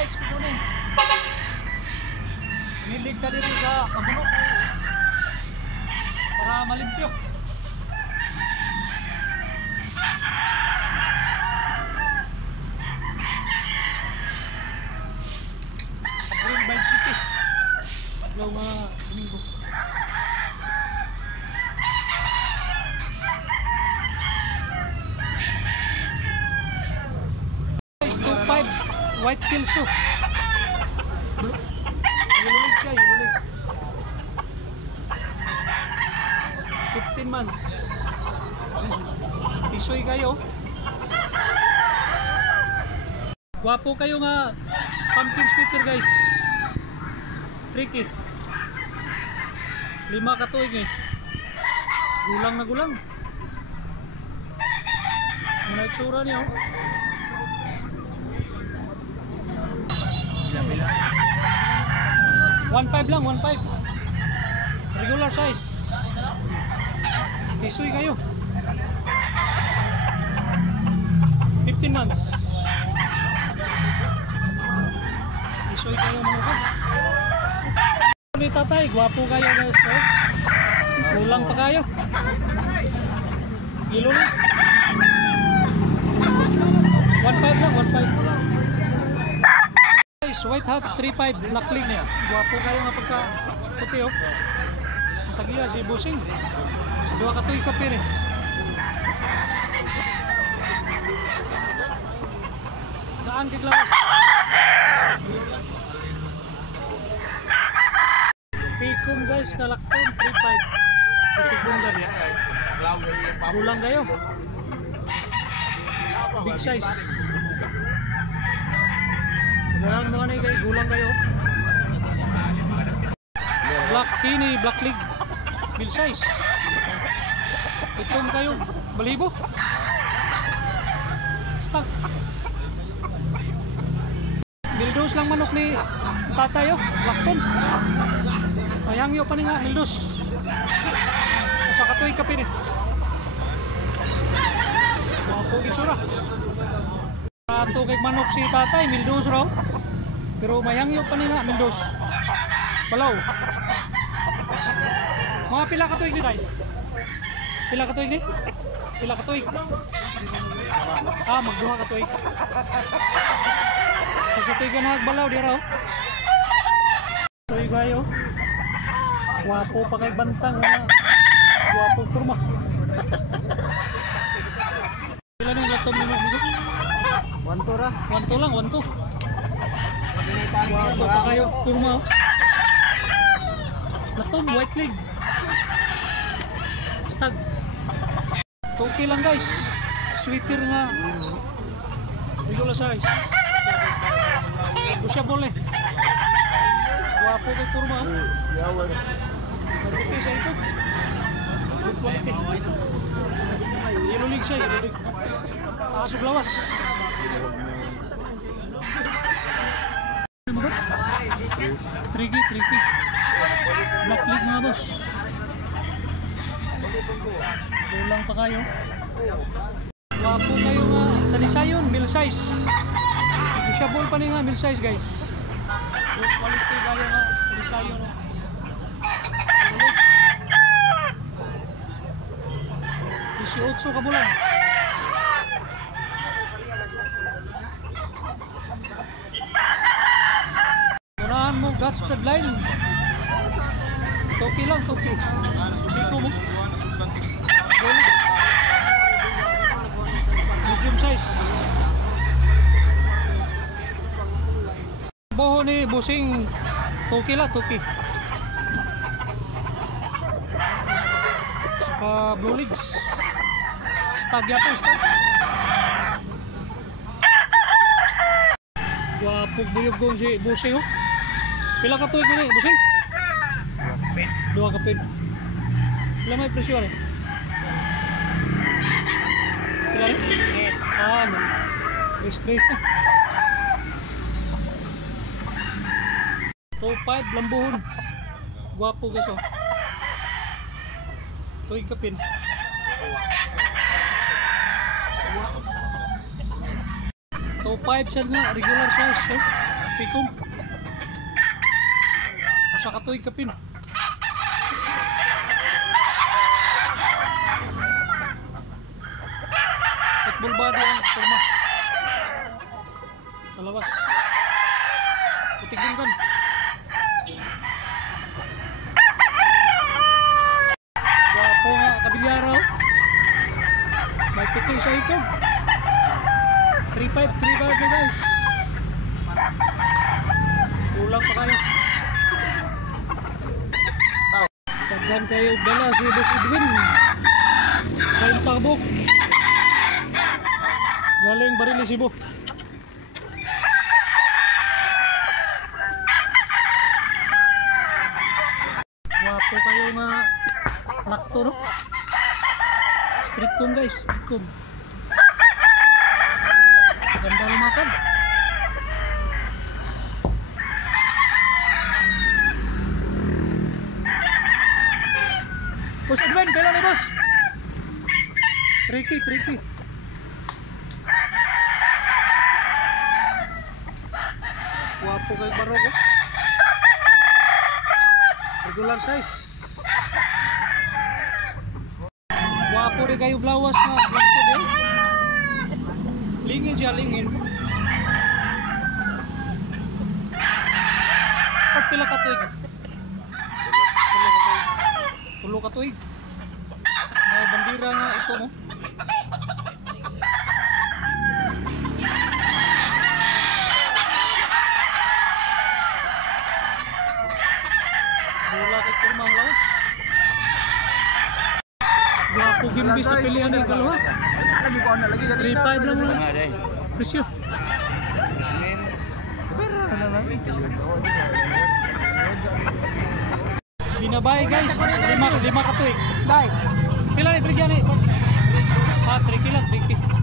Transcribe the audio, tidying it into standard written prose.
guys, kukunin. Nilig ka dito sa kabunok para malimpyo. Green Bike City. Hello mga amigo. Guys, 2.5 White Kelso. Yululig siya, yululig. 15 months. Isoy kayo. Gwapo kayo nga pumpkin speaker guys. Tricky. 5 katuig eh. Gulang na gulang. Ano itsura niya oh. 1.5 lang, 1.5. Regular size. Isoy kayo. 15 months. Isoy kayo mga ko. Ni tatay, gwapo kayo guys. Eh? Kulang pa kayo. Gilo na. 1.5 lang, 1.5. White Hats 3.5 Black Ling niya. Gwapo kayo nga pagka puti oh. Ang tagiya si Busing. 2 katuig ka pire. Daan kiglawas. Pikum guys kalakton 3.5. Pikum gani. Gulang kayo. Big size. Ganaan mga na kayo, gulang kayo. Black Kini, Black League. Bill size. Itom kayo, balibo. Stock. Mildos lang manok ni tatay oh, Blackton. Mayangyo pa ni nga, mildos. Sa katuig kapin eh. Wapo gitsura. Ato kay manok si tatay, mildos raw. Pero mayangyo pa nila, mildos. Balaw. Mga pila ka tuig ni tayo? Pila ka tuig ni? Pila ka tuig? Ah, magduha ka tuig. Kasi tuig ka nagbalaw, di raw. Tuig kayo. Wapo pa kay bantang. Wapo kurma. Pila na yung latom ni mga amigo? 1-2 ra. 1-2 lang, 1-2. Wapo pa kayo, kurma. Latom, white leg. Stag. Okay lang guys. Sweater nga. Regular size. Busyable eh. Wapo kay kurma. Marito sa ito. Good quality. Yellow leg siya, yellow leg. Asog lawas. Tricky. Black League mga boss. Kulang pa kayo. Wapo kayo nga. Tanisayon, mill size. Negotiable pa nga, mill size guys. Good quality kayo nga. Tanisayon. 18 ka bulan. Unahan mo Godspeed line. Toki lang, toki. Biko mo. Rolex. Medium size. Boho ni Busing. Toki lang, toki. Saka Blue Legs. Stag yata, stag. Wapog buyog si Busing oh. Pila ka tuig ni Busing? 2 kapin. Pila may presyo eh? Pila rin? Yes. Ah, no. Stress na. 2.5 lambuhon. Guwapo guys oh. Tuig kapin. 2.5 siya nga, regular size eh. pikom. Usa ka tuig kapin. Football body ang forma. Sa labas. Putik din kan. Gwapo nga kabilyaraw. May puti sa ikog. 3-5 na guys. Kulang pa kayo. Tagdan kayo bala si Boss Edwin. Kain tabok. Galing Barili Cebu. Wapo kayo nga lakto no? Street comb guys, street comb. Ganda lumakan. Boss Edwin, kailan ni boss? Tricky. Wapo kayo barog oh. Regular size. Wapo rin kayo blawas na lakto din. Lingin siya, lingin. O pila ka tuig? Tulo ka tuig. May bandira nga ito no. Wala kay kurmang lawas. Wapo gimbi sa pilihan ng dalawa. Lagi ko na lagi 3-5 lang mo. Presyo. Binabay guys, 5 ka tuig. Dai. Pila ni bigyan ni? 3 kilat, 20.